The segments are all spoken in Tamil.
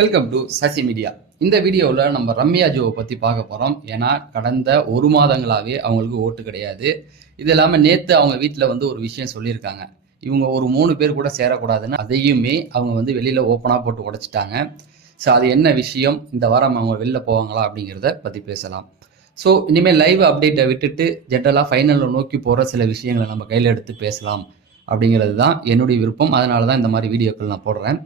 வெல்கம் டு சசி மீடியா இந்த வீடியோவில் நம்ம ரம்யா ஜோவை பற்றி பார்க்க போகிறோம் ஏன்னா கடந்த ஒரு மாதங்களாகவே அவங்களுக்கு ஓட்டு கிடையாது. இது இல்லாமல் நேற்று அவங்க வீட்டில் வந்து ஒரு விஷயம் சொல்லியிருக்காங்க. இவங்க ஒரு மூணு பேர் கூட சேரக்கூடாதுன்னு அதையுமே அவங்க வந்து வெளியில் ஓப்பனாக போட்டு உடைச்சிட்டாங்க. ஸோ அது என்ன விஷயம்? இந்த வாரம் அவங்க வெளில போவாங்களா அப்படிங்கிறத பற்றி பேசலாம். ஸோ இனிமேல் லைவ் அப்டேட்டை விட்டுட்டு ஜென்ரலாக ஃபைனலில் நோக்கி போகிற சில விஷயங்களை நம்ம கையில் எடுத்து பேசலாம் அப்படிங்கிறது தான் என்னுடைய விருப்பம். அதனால தான் இந்த மாதிரி வீடியோக்கள் நான் போடுறேன்.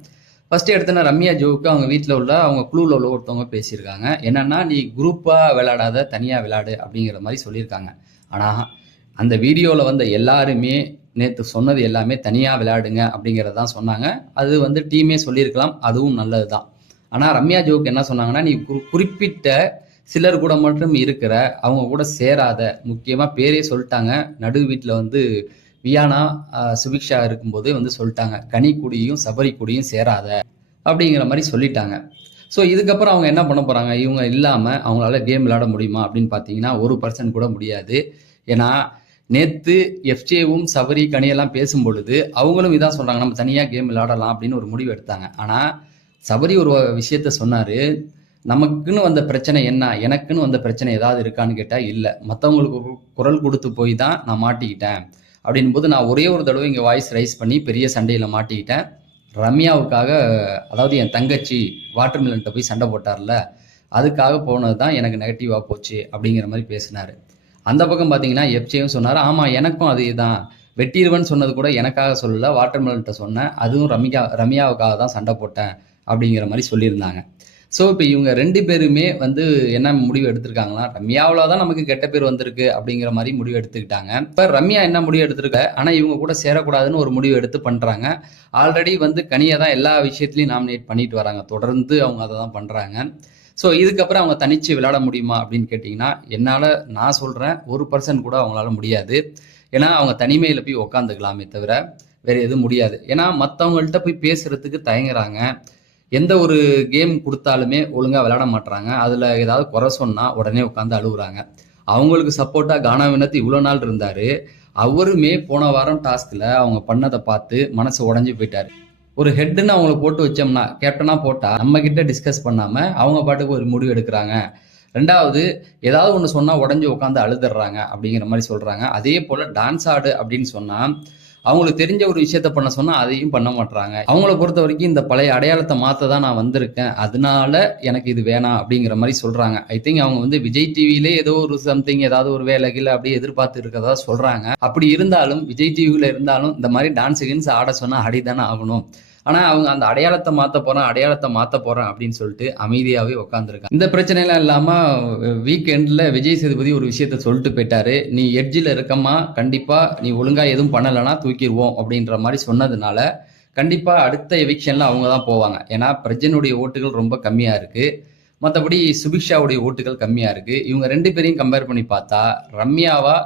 ஃபர்ஸ்ட் எடுத்தனா ரம்யா ஜோவுக்கு அவங்க வீட்டில் உள்ள அவங்க குழுவில் உள்ள ஒருத்தவங்க பேசியிருக்காங்க. என்னன்னா நீ குரூப்பாக விளையாடாத தனியாக விளையாடு அப்படிங்கிற மாதிரி சொல்லியிருக்காங்க. ஆனால் அந்த வீடியோவில் வந்த எல்லாருமே நேற்று சொன்னது எல்லாமே தனியாக விளையாடுங்க அப்படிங்கிறதான் சொன்னாங்க. அது வந்து டீமே சொல்லியிருக்கலாம் அதுவும் நல்லது தான் ஆனால் ரம்யா ஜோவுக்கு என்ன சொன்னாங்கன்னா நீ குறிப்பிட்ட சிலர் கூட மட்டும் இருக்கிற அவங்க கூட சேராத முக்கியமாக பேரே சொல்லிட்டாங்க. நடு வீட்டில் வந்து வியானா சுபிக்ஷா இருக்கும்போது வந்து சொல்லிட்டாங்க கனிக்குடியும் சபரிக்குடியும் சேராத அப்படிங்கிற மாதிரி சொல்லிட்டாங்க. ஸோ இதுக்கப்புறம் அவங்க என்ன பண்ண போகிறாங்க இவங்க இல்லாமல் அவங்களால கேம் விளையாட முடியுமா? அப்படின்னு பார்த்தீங்கன்னா ஒரு பர்சன்ட் கூட முடியாது. ஏன்னா நேற்று எஃப்ஜேவும் சபரி கனியெல்லாம் பேசும் பொழுது அவங்களும் இதான் சொல்கிறாங்க நம்ம தனியாக கேம் விளையாடலாம் அப்படின்னு ஒரு முடிவு எடுத்தாங்க. ஆனால் சபரி ஒரு விஷயத்த சொன்னார் நமக்குன்னு வந்த பிரச்சனை என்ன? எனக்குன்னு வந்த பிரச்சனை ஏதாவது இருக்கான்னு கேட்டால் இல்லை. மற்றவங்களுக்கு குரல் கொடுத்து போய் தான் நான் மாட்டிக்கிட்டேன். அப்படின்னும் போது நான் ஒரே ஒரு தடவை இங்கே வாய்ஸ் ரைஸ் பண்ணி பெரிய சண்டையில் மாட்டிக்கிட்டேன். ரம்யாவுக்காக அதாவது என் தங்கச்சி வாட்டர்மிலன்ட்ட போய் சண்டை போட்டார்ல அதுக்காக போனது தான் எனக்கு நெகட்டிவாக போச்சு அப்படிங்கிற மாதிரி பேசினார். அந்த பக்கம் பார்த்தீங்கன்னா எப்சேவும் சொன்னார். ஆமாம் எனக்கும் அதே தான் வெட்டிடுவன் சொன்னது கூட எனக்காக சொல்லல வாட்டர்மெலன்ட்ட சொன்னேன். அதுவும் ரம்யா ரம்யாவுக்காக தான் சண்டை போட்டேன் அப்படிங்கிற மாதிரி சொல்லியிருந்தாங்க. ஸோ இப்போ இவங்க ரெண்டு பேருமே வந்து என்ன முடிவு எடுத்திருக்காங்கன்னா ரம்யாவில் தான் நமக்கு கெட்ட பேர் வந்திருக்கு அப்படிங்கிற மாதிரி முடிவு எடுத்துக்கிட்டாங்க. இப்போ ரம்யா என்ன முடிவு எடுத்திருக்க? ஆனால் இவங்க கூட சேரக்கூடாதுன்னு ஒரு முடிவு எடுத்து பண்ணுறாங்க ஆல்ரெடி வந்து கனியை தான் எல்லா விஷயத்துலையும் நாமினேட் பண்ணிட்டு வராங்க. தொடர்ந்து அவங்க அதை தான் பண்ணுறாங்க ஸோ இதுக்கப்புறம் அவங்க தனிச்சு விளையாட முடியுமா அப்படின்னு கேட்டிங்கன்னா என்னால் நான் சொல்கிறேன் ஒரு பர்சன்ட் கூட அவங்களால முடியாது. ஏன்னா அவங்க தனிமையில் போய் உக்காந்துக்கலாமே தவிர வேறு எதுவும் முடியாது. ஏன்னா மற்றவங்கள்ட்ட போய் பேசுறதுக்கு தயங்குறாங்க. எந்த ஒரு கேம் கொடுத்தாலுமே ஒழுங்காக விளையாட மாட்றாங்க. அதில் ஏதாவது குறை சொன்னால் உடனே உட்காந்து அழுகுறாங்க அவங்களுக்கு சப்போர்ட்டாக கானா வினத்து இவ்வளோ நாள் இருந்தார். அவருமே போன வாரம் டாஸ்கில் அவங்க பண்ணதை பார்த்து மனசு உடஞ்சி போயிட்டார். ஒரு ஹெட்டுன்னு அவங்கள போட்டு வச்சோம்னா கேப்டனாக போட்டால் நம்ம கிட்ட டிஸ்கஸ் பண்ணாமல் அவங்க பாட்டுக்கு ஒரு முடிவு எடுக்கிறாங்க. ரெண்டாவது ஏதாவது ஒன்று சொன்னால் உடஞ்சி உட்காந்து அழுதுடுறாங்க அப்படிங்கிற மாதிரி சொல்கிறாங்க அதே போல் டான்ஸ் ஆடு அப்படின்னு சொன்னால் அவங்களுக்கு தெரிஞ்ச ஒரு விஷயத்த பண்ண சொன்னால் அதையும் பண்ண மாட்டாங்க அவங்கள பொறுத்த வரைக்கும் இந்த பழைய அடையாளத்தை மாற்ற தான் நான் வந்திருக்கேன். அதனால எனக்கு இது வேணாம் அப்படிங்கிற மாதிரி சொல்கிறாங்க ஐ திங்க் அவங்க வந்து விஜய் டிவிலே ஏதோ ஒரு சம்திங் ஏதாவது ஒரு வேலைகள் அப்படியே எதிர்பார்த்து இருக்கிறதா சொல்கிறாங்க அப்படி இருந்தாலும் விஜய் டிவியில் இருந்தாலும் இந்த மாதிரி டான்ஸ் கின்ஸ் ஆட சொன்னால் அடிதானே ஆகணும். ஆனால் அவங்க அந்த அடையாளத்தை மாற்ற போகிறேன் அடையாளத்தை மாத்த போகிறேன் அப்படின்னு சொல்லிட்டு அமைதியாகவே உட்காந்துருக்காங்க இந்த பிரச்சனைலாம் இல்லாமல் வீக்கெண்டில் விஜய் சேதுபதி ஒரு விஷயத்த சொல்லிட்டு போயிட்டாரு. நீ எட்ஜில் இருக்கமா கண்டிப்பாக நீ ஒழுங்காக எதுவும் பண்ணலைன்னா தூக்கிடுவோம் அப்படின்ற மாதிரி சொன்னதுனால கண்டிப்பாக அடுத்த எவிக்ஷன்ல அவங்க தான் போவாங்க. ஏன்னா பிரஜனுடைய ஓட்டுகள் ரொம்ப கம்மியாக இருக்குது மற்றபடி சுபிக்ஷாவுடைய ஓட்டுகள் கம்மியாக இருக்குது இவங்க ரெண்டு பேரையும் கம்பேர் பண்ணி பார்த்தா ரம்யாவா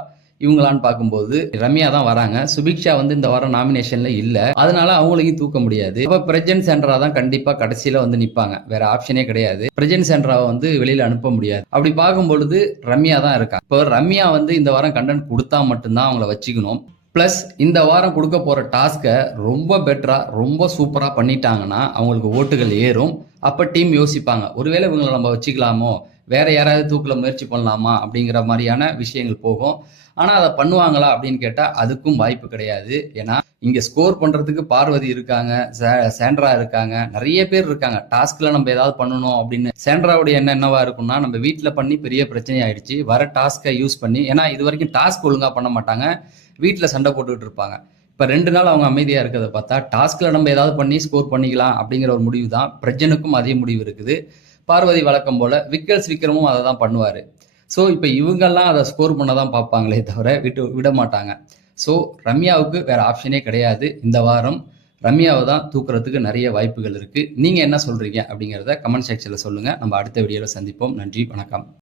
இவங்களான்னு பார்க்கும்போது ரம்யா தான் வராங்க. சுபிக்ஷா வந்து இந்த வாரம் நாமினேஷன்ல இல்ல. அதனால அவங்களையும் தூக்க முடியாது. அப்ப பிரஜன் சென்ட்ரா தான் கண்டிப்பா கடைசியில வந்து நிப்பாங்க. வேற ஆப்ஷனே கிடையாது. பிரஜன் சென்ட்ராவை வந்து வெளியில அனுப்ப முடியாது. அப்படி பார்க்கும்பொழுது ரம்யா தான் இருக்காங்க இப்போ ரம்யா வந்து இந்த வாரம் கண்டென்ட் கொடுத்தா மட்டும்தான் அவங்கள வச்சுக்கணும். ப்ளஸ் இந்த வாரம் கொடுக்க போகிற டாஸ்க்கை ரொம்ப பெட்டராக ரொம்ப சூப்பராக பண்ணிட்டாங்கன்னா அவங்களுக்கு ஓட்டுகள் ஏறும். அப்போ டீம் யோசிப்பாங்க. ஒருவேளை இவங்களை நம்ம வச்சுக்கலாமோ? வேற யாராவது தூக்கல முயற்சி பண்ணலாமா அப்படிங்கிற மாதிரியான விஷயங்கள் போகும். ஆனால் அதை பண்ணுவாங்களா அப்படின்னு கேட்டால் அதுக்கும் வாய்ப்பு கிடையாது. ஏன்னா இங்கே ஸ்கோர் பண்ணுறதுக்கு பார்வதி இருக்காங்க சே- சேண்ட்ரா இருக்காங்க நிறைய பேர் இருக்காங்க. டாஸ்கில் நம்ம ஏதாவது பண்ணணும் அப்படின்னு. சேண்ட்ராவுடைய என்ன என்னவா இருக்கும்னா நம்ம வீட்டில் பண்ணி பெரிய பிரச்சனை ஆயிடுச்சு. வர டாஸ்க்கை யூஸ் பண்ணி ஏன்னா இது வரைக்கும் டாஸ்க் ஒழுங்காக பண்ண மாட்டாங்க. வீட்டில் சண்டை போட்டுக்கிட்டு இருப்பாங்க. இப்போ ரெண்டு நாள் அவங்க அமைதியாக இருக்கிறத பார்த்தா டாஸ்கில் நம்ம ஏதாவது பண்ணி ஸ்கோர் பண்ணிக்கலாம் அப்படிங்கிற ஒரு முடிவு தான் பிரஜனுக்கும் அதே முடிவு இருக்குது. பார்வதி வழக்கம் போல் விக்கல்ஸ் விக்ரமும் அதை தான் பண்ணுவார். ஸோ இப்போ இவங்கெல்லாம் அதை ஸ்கோர் பண்ண தான் பார்ப்பாங்களே தவிர விட்டு விட மாட்டாங்க. ஸோ ரம்யாவுக்கு வேற ஆப்ஷனே கிடையாது இந்த வாரம். ரம்யாவை தான் தூக்குறதுக்கு நிறைய வாய்ப்புகள் இருக்குது நீங்கள் என்ன சொல்கிறீங்க அப்படிங்கிறத கமெண்ட் செக்ஷனில் சொல்லுங்கள் நம்ம அடுத்த வீடியோவில் சந்திப்போம். நன்றி வணக்கம்.